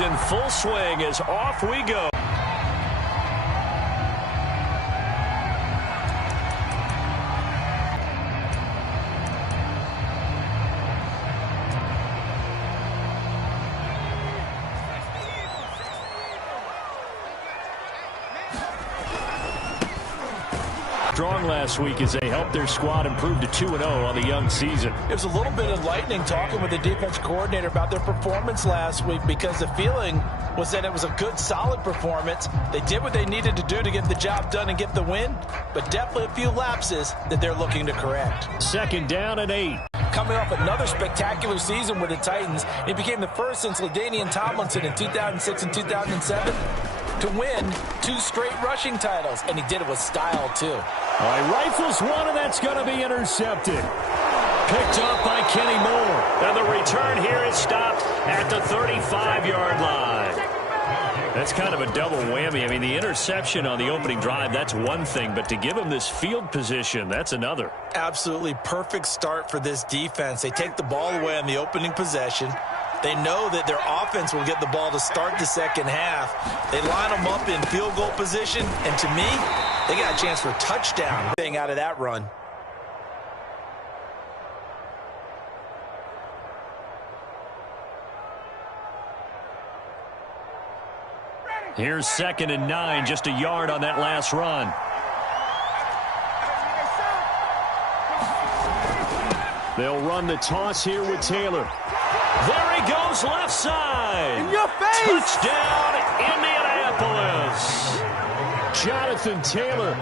is in full swing as off we go. Strong last week as they helped their squad improve to 2-0 on the young season. It was a little bit enlightening talking with the defense coordinator about their performance last week, because the feeling was that it was a good, solid performance. They did what they needed to do to get the job done and get the win, but definitely a few lapses that they're looking to correct. 2nd down and 8. Coming off another spectacular season with the Titans, he became the first since LaDainian Tomlinson in 2006 and 2007 to win 2 straight rushing titles, and he did it with style, too. All right, rifles one, and that's going to be intercepted. Picked up by Kenny Moore. And the return here is stopped at the 35-yard line. That's kind of a double whammy. I mean, the interception on the opening drive, that's one thing, but to give him this field position, that's another. Absolutely perfect start for this defense. They take the ball away on the opening possession. They know that their offense will get the ball to start the second half. They line them up in field goal position, and to me, they got a chance for a touchdown thing out of that run. Here's 2nd and 9, just a yard on that last run. They'll run the toss here with Taylor. There he goes, left side. In your face. Touchdown, Indianapolis. Jonathan Taylor,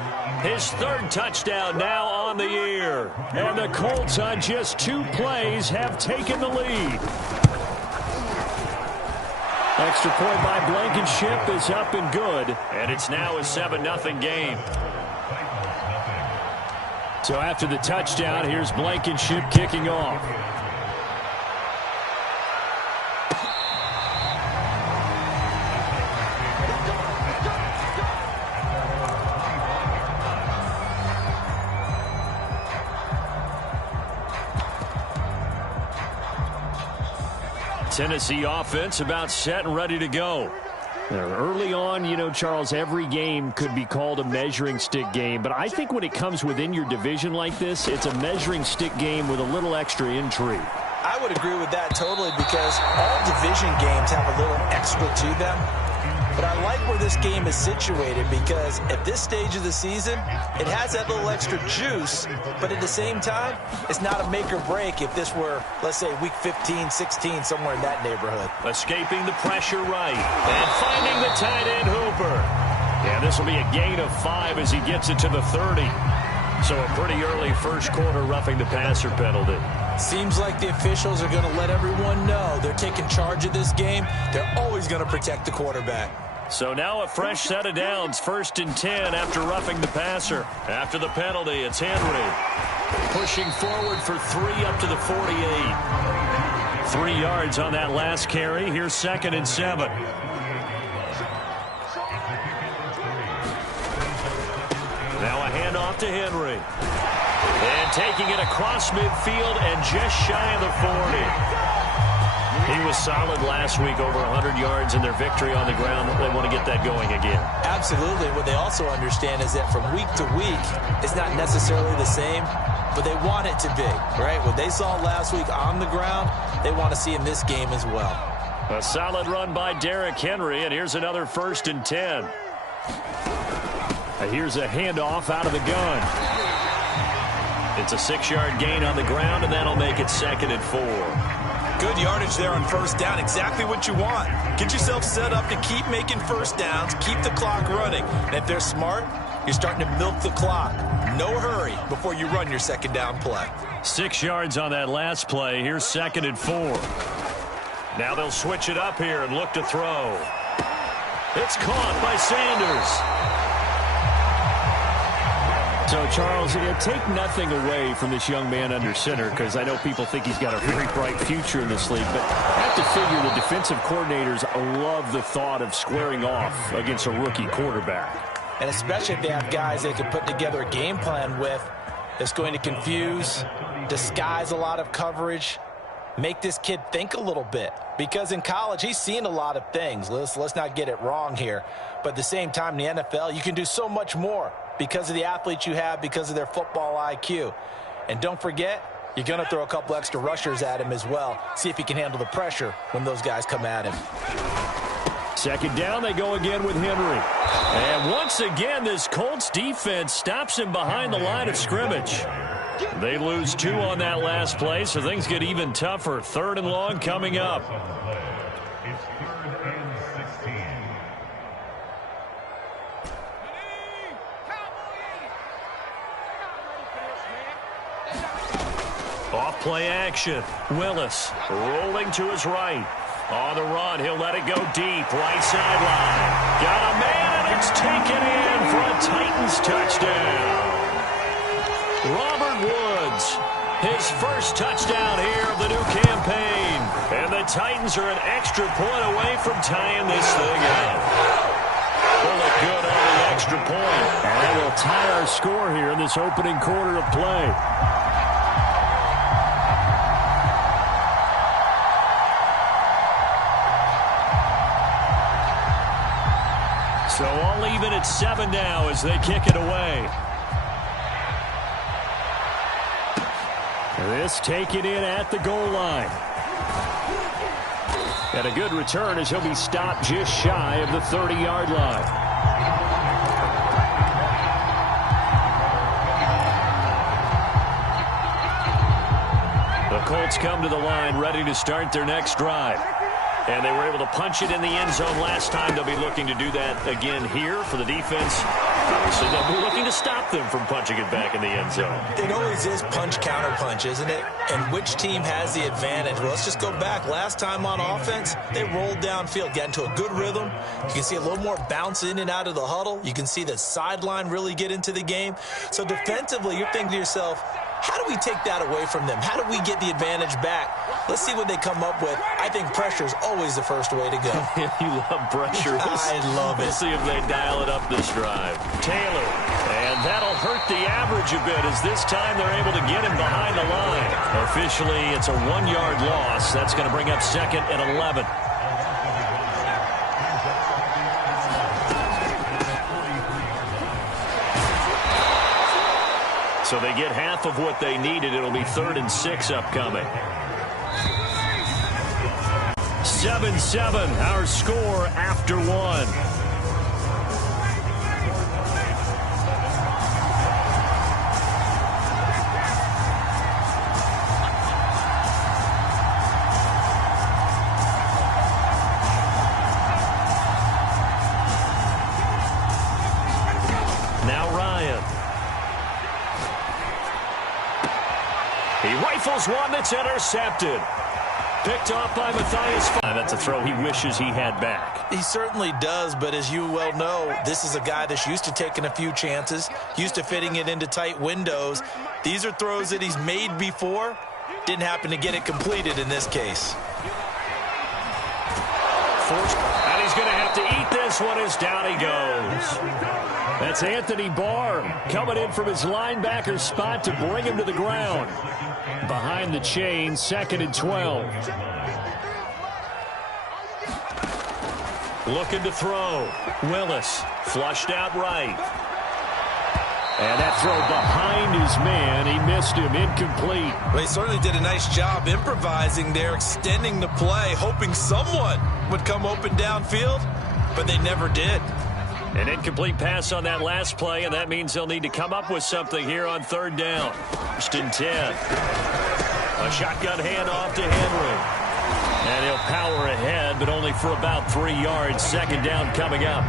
his 3rd touchdown now on the year. And the Colts on just 2 plays have taken the lead. Extra point by Blankenship is up and good. And it's now a 7-0 game. So after the touchdown, here's Blankenship kicking off. Tennessee offense about set and ready to go. Early on, you know, Charles, every game could be called a measuring stick game. But I think when it comes within your division like this, it's a measuring stick game with a little extra intrigue. I would agree with that totally, because all division games have a little extra to them. But I like where this game is situated, because at this stage of the season, it has that little extra juice, but at the same time, it's not a make or break if this were, let's say, week 15, 16, somewhere in that neighborhood. Escaping the pressure right, and finding the tight end Hooper. Yeah, this will be a gain of 5 as he gets it to the 30. So a pretty early first quarter roughing the passer penalty. Seems like the officials are going to let everyone know they're taking charge of this game. They're always going to protect the quarterback. So now a fresh set of downs, 1st and 10 after roughing the passer. After the penalty, it's Henry pushing forward for 3 up to the 48. 3 yards on that last carry. Here's 2nd and 7. Now a handoff to Henry. And taking it across midfield and just shy of the 40. He was solid last week, over 100 yards in their victory on the ground. They want to get that going again. Absolutely. What they also understand is that from week to week, it's not necessarily the same, but they want it to be, right? What they saw last week on the ground, they want to see in this game as well. A solid run by Derrick Henry, and here's another 1st and 10. Here's a handoff out of the gun. It's a 6-yard gain on the ground, and that'll make it 2nd and 4. Good yardage there on 1st down. Exactly what you want. Get yourself set up to keep making 1st downs, keep the clock running. And if they're smart, you're starting to milk the clock. No hurry before you run your 2nd down play. 6 yards on that last play. Here's 2nd and 4. Now they'll switch it up here and look to throw. It's caught by Sanders. So, Charles, take nothing away from this young man under center, because I know people think he's got a very bright future in this league, but I have to figure the defensive coordinators love the thought of squaring off against a rookie quarterback. And especially if they have guys they can put together a game plan with that's going to confuse, disguise a lot of coverage, make this kid think a little bit. Because in college, he's seen a lot of things. Let's not get it wrong here. But at the same time, in the NFL, you can do so much more because of the athletes you have, because of their football IQ. And don't forget, you're going to throw a couple extra rushers at him as well. See if he can handle the pressure when those guys come at him. Second down, they go again with Henry. And once again, this Colts defense stops him behind the line of scrimmage. They lose 2 on that last play, so things get even tougher. 3rd and long coming up. Off play action. Willis rolling to his right. On the run, he'll let it go deep. Right sideline. Got a man, and it's taken in for a Titans touchdown. Robert Woods, his first touchdown here of the new campaign. And the Titans are an extra point away from tying this thing up. Pull it good on the extra point. And that will tie our score here in this opening quarter of play. So all even at 7 now as they kick it away. This taken in at the goal line. And a good return as he'll be stopped just shy of the 30-yard line. The Colts come to the line ready to start their next drive. And they were able to punch it in the end zone last time. They'll be looking to do that again here for the defense. Obviously, they'll be looking to stop them from punching it back in the end zone. It always is punch-counter-punch, isn't it? And which team has the advantage? Well, let's just go back. Last time on offense, they rolled downfield, got into a good rhythm. You can see a little more bounce in and out of the huddle. You can see the sideline really get into the game. So defensively, you're thinking to yourself, how do we take that away from them? How do we get the advantage back? Let's see what they come up with. I think pressure is always the first way to go. You love pressure. I love it. We'll see if they dial it up this drive. Taylor. And that'll hurt the average a bit as this time they're able to get him behind the line. Officially, it's a 1-yard loss. That's going to bring up 2nd and 11. So they get half of what they needed. It'll be 3rd and 6 upcoming. 7-7, our score after 1. Now Ryan. He rifles one that's intercepted. Picked off by Matthias. That's a throw he wishes he had back. He certainly does, but as you well know, this is a guy that's used to taking a few chances, used to fitting it into tight windows. These are throws that he's made before. Didn't happen to get it completed in this case. And he's going to have to eat this one as down he goes. That's Anthony Barr coming in from his linebacker spot to bring him to the ground. Behind the chain, 2nd and 12. Looking to throw. Willis flushed out right. And that throw behind his man. He missed him. Incomplete. Well, he certainly did a nice job improvising there, extending the play, hoping someone would come open downfield, but they never did. An incomplete pass on that last play, and that means they'll need to come up with something here on 3rd down. 1st and 10. A shotgun handoff to Henry. And he'll power ahead, but only for about 3 yards. 2nd down coming up.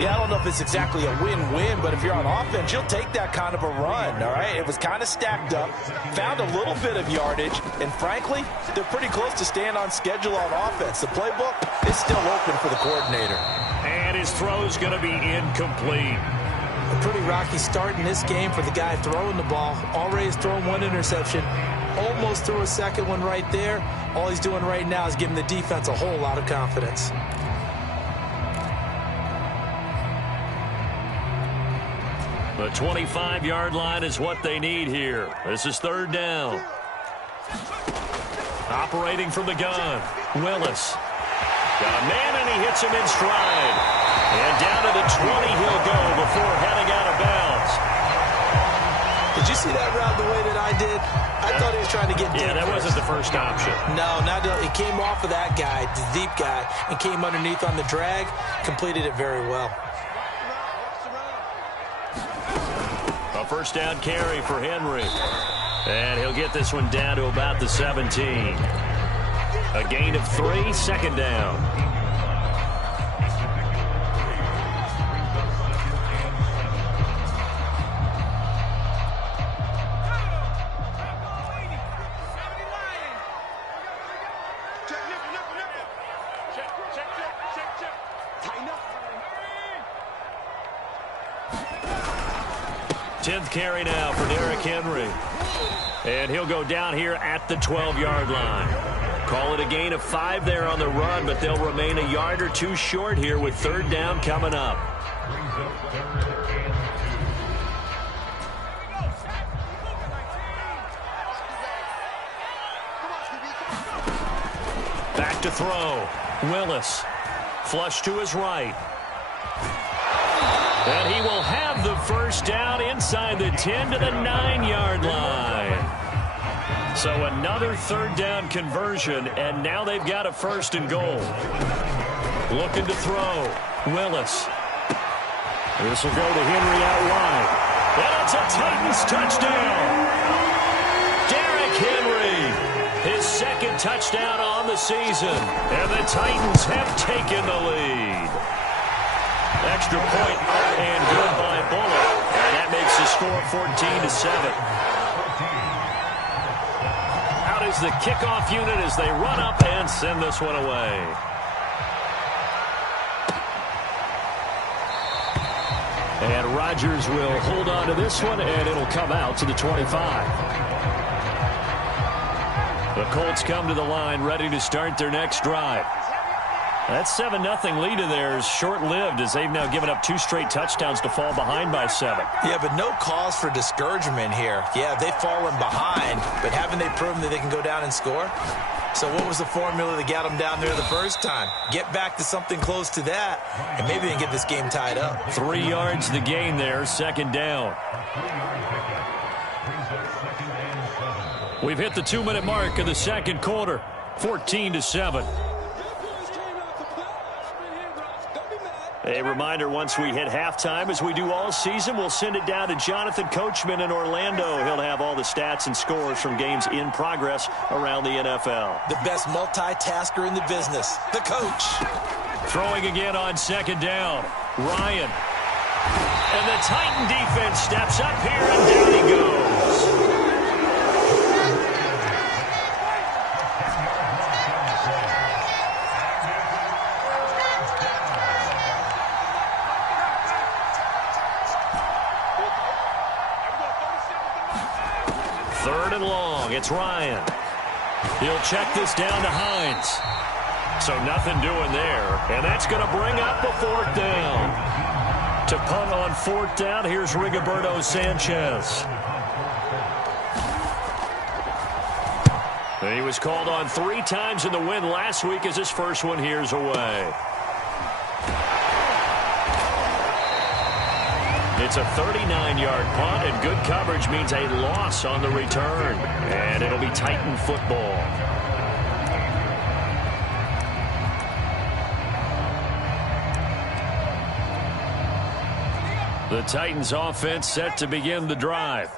Yeah, I don't know if it's exactly a win-win, but if you're on offense, you'll take that kind of a run, all right? It was kind of stacked up, found a little bit of yardage, and frankly, they're pretty close to staying on schedule on offense. The playbook is still open for the coordinator. And his throw's going to be incomplete. A pretty rocky start in this game for the guy throwing the ball. Already has thrown 1 interception, almost threw a 2nd one right there. All he's doing right now is giving the defense a whole lot of confidence. The 25-yard line is what they need here. This is 3rd down. Operating from the gun, Willis. Got a man, and he hits him in stride. And down to the 20 he'll go before heading out of bounds. Did you see that route the way that I did? I thought he was trying to get deep. Yeah, that wasn't the first option. No, not it came off of that guy, the deep guy, and came underneath on the drag. Completed it very well. A first down carry for Henry. And he'll get this one down to about the 17. A gain of 3, second down. Carry now for Derrick Henry. And he'll go down here at the 12-yard line. Call it a gain of 5 there on the run, but they'll remain a yard or 2 short here with third down coming up. Back to throw. Willis. Flush to his right. And he will have the first down inside the 10 to the 9-yard line. So another third down conversion, and now they've got a first and goal. Looking to throw. Willis. This will go to Henry out wide. And it's a Titans touchdown. Derrick Henry, his second touchdown on the season. And the Titans have taken the lead. Extra point up and good by Bullock. And that makes the score 14-7. Out is the kickoff unit as they run up and send this one away. And Rodgers will hold on to this one, and it'll come out to the 25. The Colts come to the line ready to start their next drive. That 7-0 lead of theirs short-lived as they've now given up 2 straight touchdowns to fall behind by 7. Yeah, but no cause for discouragement here. Yeah, they've fallen behind, but haven't they proven that they can go down and score? So what was the formula that got them down there the first time? Get back to something close to that, and maybe they can get this game tied up. 3 yards the gain there, second down. We've hit the 2-minute mark of the second quarter, 14-7. A reminder, once we hit halftime, as we do all season, we'll send it down to Jonathan Coachman in Orlando. He'll have all the stats and scores from games in progress around the NFL. The best multitasker in the business, the coach. Throwing again on second down, Ryan. And the Titan defense steps up here, and down he goes. Third and long, it's Ryan. He'll check this down to Hines. So nothing doing there, and that's going to bring up the fourth down. To punt on fourth down, here's Rigoberto Sanchez. And he was called on 3 times in the win last week as his first one here's away. It's a 39-yard punt, and good coverage means a loss on the return. And it'll be Titan football. The Titans offense set to begin the drive.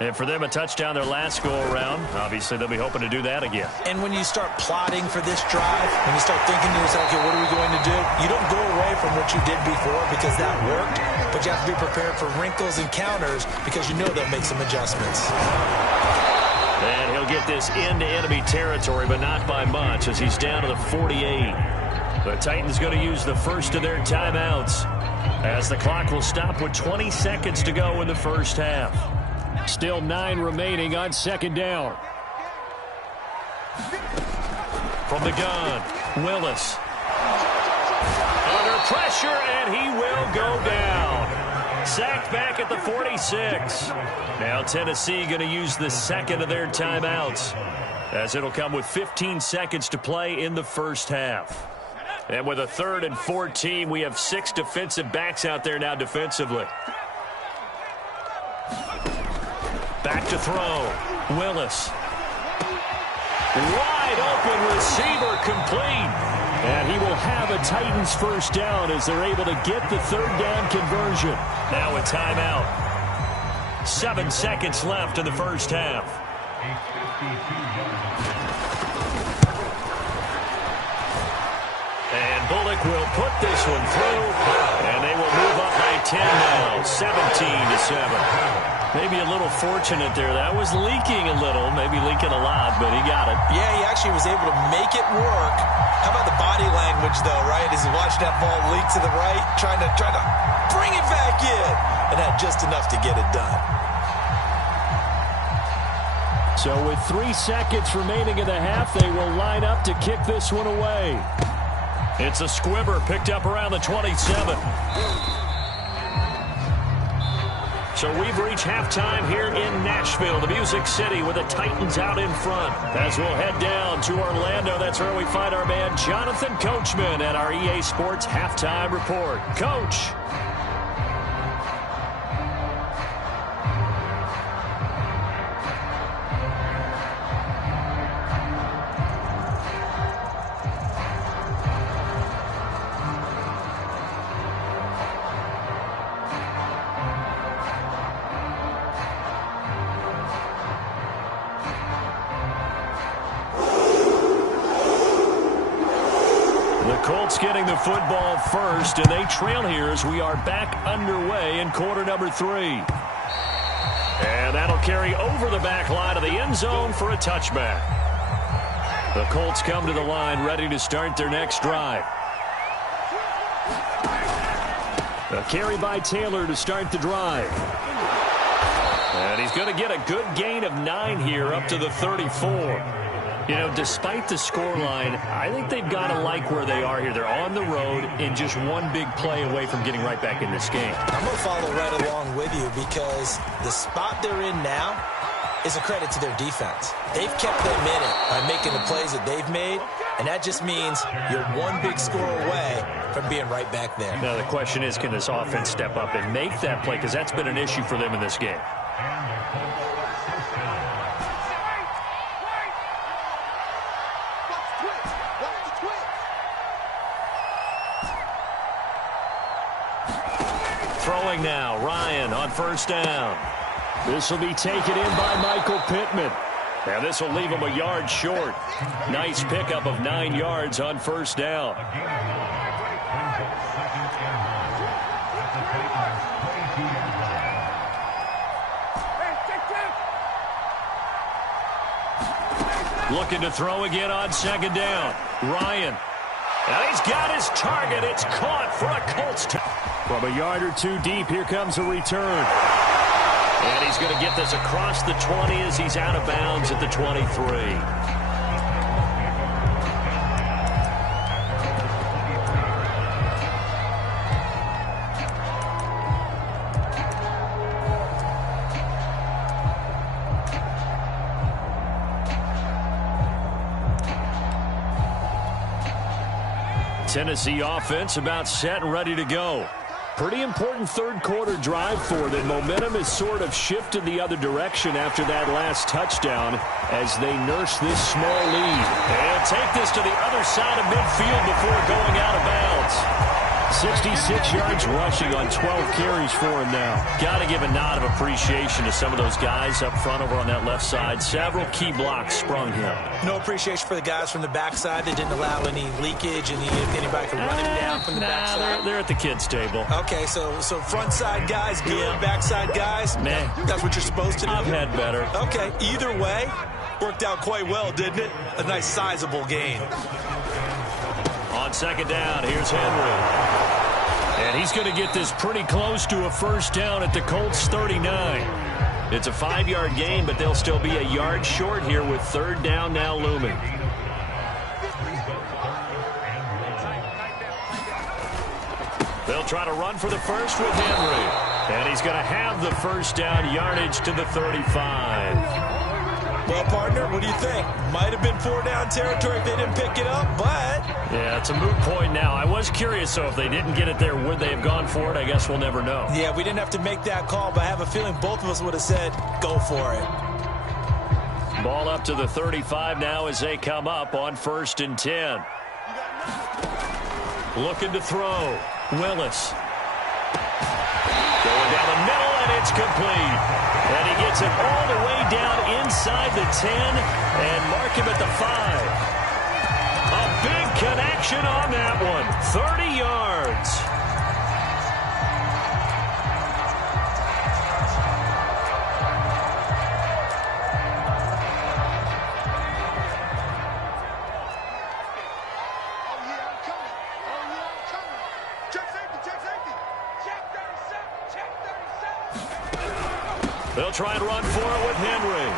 And for them, a touchdown their last go-around. Obviously, they'll be hoping to do that again. And when you start plotting for this drive, when you start thinking to yourself, okay, what are we going to do? You don't go away from what you did before because that worked, but you have to be prepared for wrinkles and counters because you know they'll make some adjustments. And he'll get this into enemy territory, but not by much as he's down to the 48. The Titans going to use the first of their timeouts as the clock will stop with 20 seconds to go in the first half. Still 9 remaining on second down. From the gun, Willis. Under pressure, and he will go down. Sacked back at the 46. Now Tennessee going to use the second of their timeouts. as it'll come with 15 seconds to play in the first half. And with a 3rd and 14, we have 6 defensive backs out there now defensively. Back to throw. Willis. Wide open receiver complete. And he will have a Titans first down as they're able to get the 3rd down conversion. Now a timeout. 7 seconds left in the first half. And Bullock will put this one through. And they will move up by 10 now. 17-7. Maybe a little fortunate there. That was leaking a little, maybe leaking a lot, but he got it. Yeah, he actually was able to make it work. How about the body language, though, right? As he watched that ball leak to the right, trying to bring it back in, and had just enough to get it done. So with 3 seconds remaining in the half, they will line up to kick this one away. It's a squibber picked up around the 27. So we've reached halftime here in Nashville, the Music City, with the Titans out in front. As we'll head down to Orlando, that's where we find our man Jonathan Coachman at our EA Sports Halftime Report. Coach. Colts getting the football first, and they trail here as we are back underway in quarter number 3. And that'll carry over the back line of the end zone for a touchback. The Colts come to the line ready to start their next drive. A carry by Taylor to start the drive. And he's going to get a good gain of 9 here up to the 34. You know, despite the scoreline, I think they've got to like where they are here. They're on the road and just one big play away from getting right back in this game. I'm going to follow right along with you because the spot they're in now is a credit to their defense. They've kept them in it by making the plays that they've made, and that just means you're one big score away from being right back there. Now, the question is, can this offense step up and make that play? Because that's been an issue for them in this game. Throwing now, Ryan on first down. This will be taken in by Michael Pittman. Now this will leave him a yard short. Nice pickup of 9 yards on first down. Looking to throw again on second down. Ryan. And he's got his target. It's caught for a Colts touchdown. From a yard or 2 deep, here comes a return. And he's going to get this across the 20 as he's out of bounds at the 23. Tennessee offense about set and ready to go. Pretty important third quarter drive for them. Momentum has sort of shifted the other direction after that last touchdown as they nurse this small lead. And take this to the other side of midfield before going out of bounds. 66 yards rushing on 12 carries for him now. Got to give a nod of appreciation to some of those guys up front over on that left side. Several key blocks sprung him. No appreciation for the guys from the backside that didn't allow any leakage and anybody could run him down from the backside. They're at the kids' table. Okay, so front side guys good, yeah. Backside guys, man, that's what you're supposed to do. I've had better. Okay, either way, worked out quite well, didn't it? A nice sizable gain. On second down, here's Henry. And he's going to get this pretty close to a first down at the Colts 39. It's a 5-yard gain, but they'll still be a yard short here with third down now looming. They'll try to run for the first with Henry. And he's going to have the first down yardage to the 35. Well, partner, what do you think? Might have been 4-down territory if they didn't pick it up, but... Yeah, it's a moot point now. I was curious, so if they didn't get it there, would they have gone for it? I guess we'll never know. Yeah, we didn't have to make that call, but I have a feeling both of us would have said, go for it. Ball up to the 35 now as they come up on 1st and 10. Looking to throw. Willis. Going down the middle, and it's complete. And he gets it all the way down inside the 10 and mark him at the 5. A big connection on that one. 30 yards. They'll try and run for it with Henry.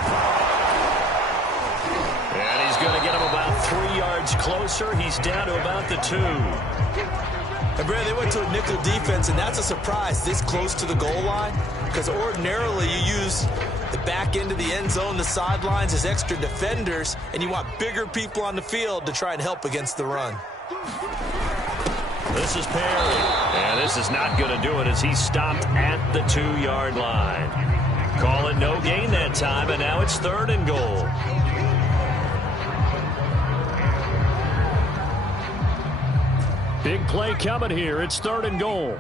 And he's going to get him about 3 yards closer. He's down to about the 2. And, Brad, they went to a nickel defense, and that's a surprise this close to the goal line, because ordinarily you use the back end of the end zone, the sidelines as extra defenders, and you want bigger people on the field to try and help against the run. This is Perry. And this is not going to do it as he's stopped at the 2-yard line. Call it no gain that time, and now it's 3rd and goal. Big play coming here. It's 3rd and goal.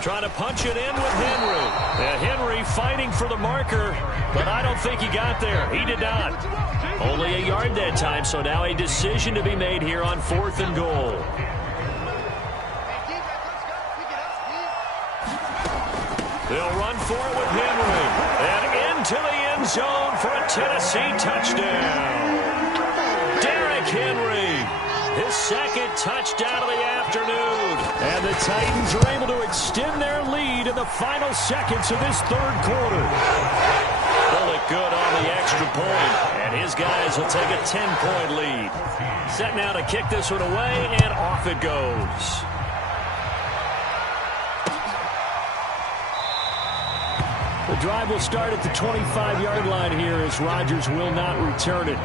Trying to punch it in with Henry. Henry fighting for the marker, but I don't think he got there. He did not. Only a yard that time, so now a decision to be made here on 4th and goal. They'll run for it with Henry. And into the end zone for a Tennessee touchdown. Derrick Henry. His 2nd touchdown of the afternoon. And the Titans are able to extend their lead in the final seconds of this 3rd quarter. Pull it good on the extra point. And his guys will take a 10-point lead. Set now to kick this one away, and off it goes. The drive will start at the 25-yard line here as Rodgers will not return it.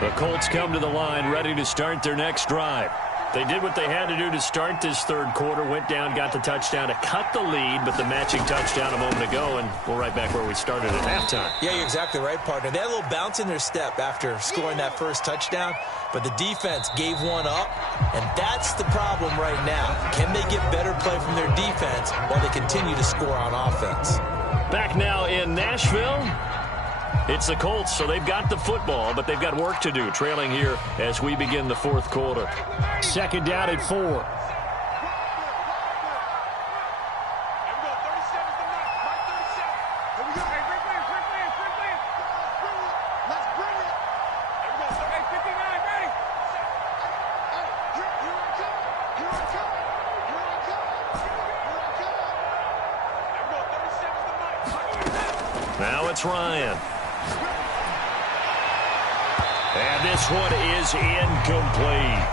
The Colts come to the line ready to start their next drive. They did what they had to do to start this 3rd quarter, went down, got the touchdown to cut the lead, but the matching touchdown a moment ago, and we're right back where we started at halftime. Yeah, you're exactly right, partner. They had a little bounce in their step after scoring that first touchdown, but the defense gave one up, and that's the problem right now. Can they get better play from their defense while they continue to score on offense? Back now in Nashville. It's the Colts, so they've got the football, but they've got work to do, trailing here as we begin the 4th quarter. 2nd down at 4. Now it's Ryan. And this one is incomplete.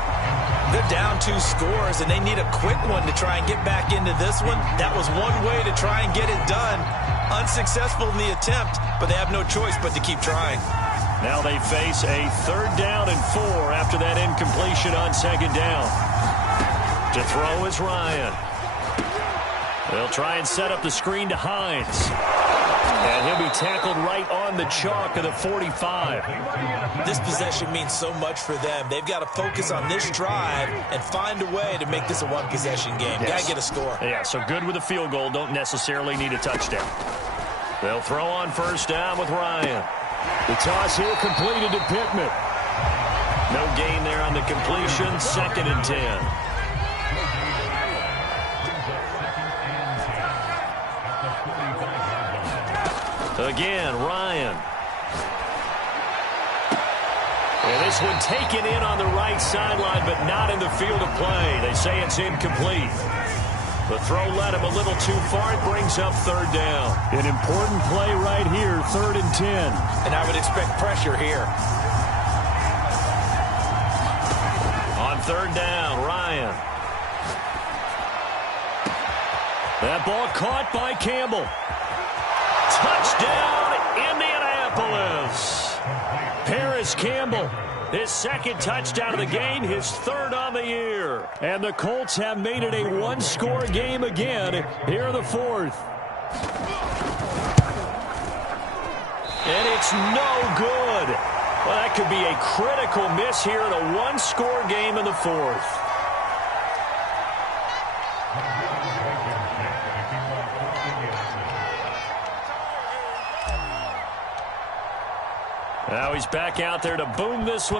They're down 2 scores, and they need a quick one to try and get back into this one. That was one way to try and get it done. Unsuccessful in the attempt, but they have no choice but to keep trying. Now they face a 3rd down and 4 after that incompletion on 2nd down. To throw is Ryan. They'll try and set up the screen to Hines. And he'll be tackled right on the chalk of the 45. This possession means so much for them. They've got to focus on this drive and find a way to make this a one-possession game. Yes. Got to get a score. Yeah, so good with a field goal. Don't necessarily need a touchdown. They'll throw on 1st down with Ryan. The toss here completed to Pittman. No gain there on the completion. 2nd and 10. Again, Ryan. And this one taken in on the right sideline, but not in the field of play. They say it's incomplete. The throw led him a little too far. It brings up third down. An important play right here, 3rd and 10. And I would expect pressure here. On 3rd down, Ryan. That ball caught by Campbell. Touchdown, Indianapolis. Paris Campbell, his 2nd touchdown of the game, his 3rd on the year. And the Colts have made it a one-score game again here in the 4th. And it's no good. Well, that could be a critical miss here in a one-score game in the 4th. Now he's back out there to boom this one.